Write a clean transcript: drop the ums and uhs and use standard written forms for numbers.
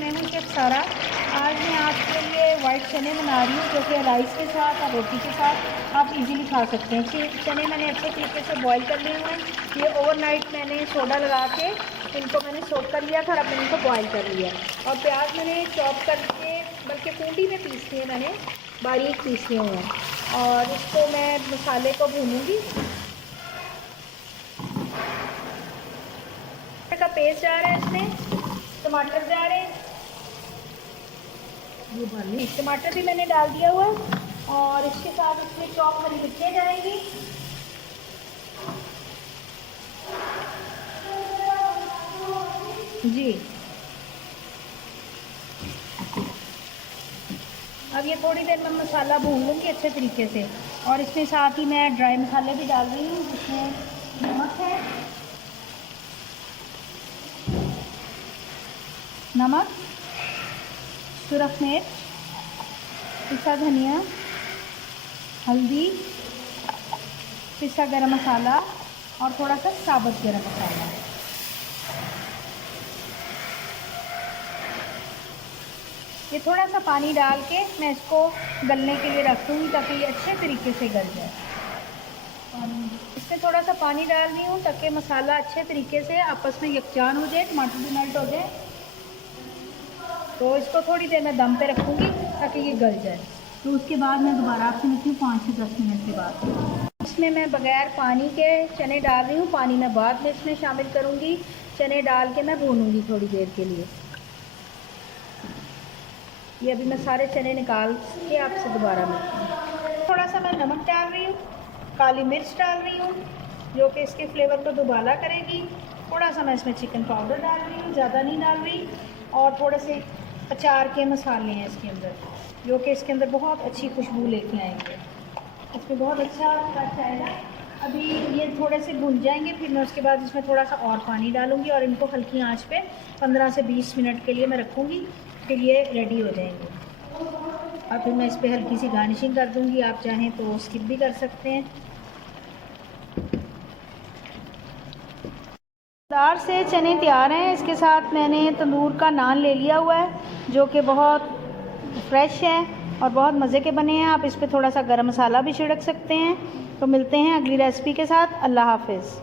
मैं हूँ शेफ़ सारा। आज मैं आपके लिए वाइट चने बना रही हूँ जो कि राइस के साथ और रोटी के साथ आप इजीली खा सकते हैं। चने मैंने अच्छे तरीके से बॉईल कर लिए हुए हैं। ये ओवरनाइट मैंने सोडा लगा के इनको मैंने सोक कर लिया था और अब मैंने इनको बॉईल कर लिया। और प्याज मैंने चॉप करके बल्कि कूटी में पीस लिए, मैंने बारीक पीस लिए हुए हैं। और इसको मैं मसाले को भूनूँगी। का पेस्ट जा रहा है, इसमें टमाटर जा रहे हैं, टमाटर भी मैंने डाल दिया हुआ है। और इसके साथ इसमें चॉप करी मिर्चें जाएंगी। जी अब ये थोड़ी देर में मसाला भून लूँगी अच्छे तरीके से। और इसमें साथ ही मैं ड्राई मसाले भी डाल रही हूँ। इसमें नमक है, नमक, सुरख मिर्च, पिसा धनिया, हल्दी, पिसा गरम मसाला और थोड़ा सा साबुत गरम मसाला। ये थोड़ा सा पानी डाल के मैं इसको गलने के लिए रख दूँगी ताकि ये अच्छे तरीके से गल जाए। इसमें थोड़ा सा पानी डाल रही हूँ ताकि मसाला अच्छे तरीके से आपस में यकजान हो जाए, टमाटर भी मेल्ट हो जाए। तो इसको थोड़ी देर मैं दम पे रखूँगी ताकि ये गल जाए। तो उसके बाद मैं दोबारा आपसे मिलती हूँ 5 से 10 मिनट के बाद। इसमें मैं बग़ैर पानी के चने डाल रही हूँ, पानी मैं बाद में इसमें शामिल करूँगी। चने डाल के मैं भूनूँगी थोड़ी देर के लिए। ये अभी मैं सारे चने निकाल के आपसे दोबारा मिलती हूँ। थोड़ा सा मैं नमक डाल रही हूँ, काली मिर्च डाल रही हूँ जो कि इसके फ्लेवर को दुबाला करेगी। थोड़ा सा मैं इसमें चिकन पाउडर डाल रही हूँ, ज़्यादा नहीं डाल रही। और थोड़े से अचार के मसाले हैं इसके अंदर जो कि इसके अंदर बहुत अच्छी खुशबू लेके आएंगे। इसमें बहुत अच्छा टच आएगा। अभी ये थोड़े से भुन जाएंगे, फिर मैं उसके बाद इसमें थोड़ा सा और पानी डालूँगी और इनको हल्की आंच पे 15 से 20 मिनट के लिए मैं रखूँगी। फिर ये रेडी हो जाएंगे और फिर मैं इस पर हल्की सी गार्निशिंग कर दूँगी। आप चाहें तो स्किप भी कर सकते हैं। दार से चने तैयार हैं। इसके साथ मैंने तंदूर का नान ले लिया हुआ है जो कि बहुत फ्रेश है और बहुत मज़े के बने हैं। आप इस पर थोड़ा सा गरम मसाला भी छिड़क सकते हैं। तो मिलते हैं अगली रेसिपी के साथ। अल्लाह हाफिज़।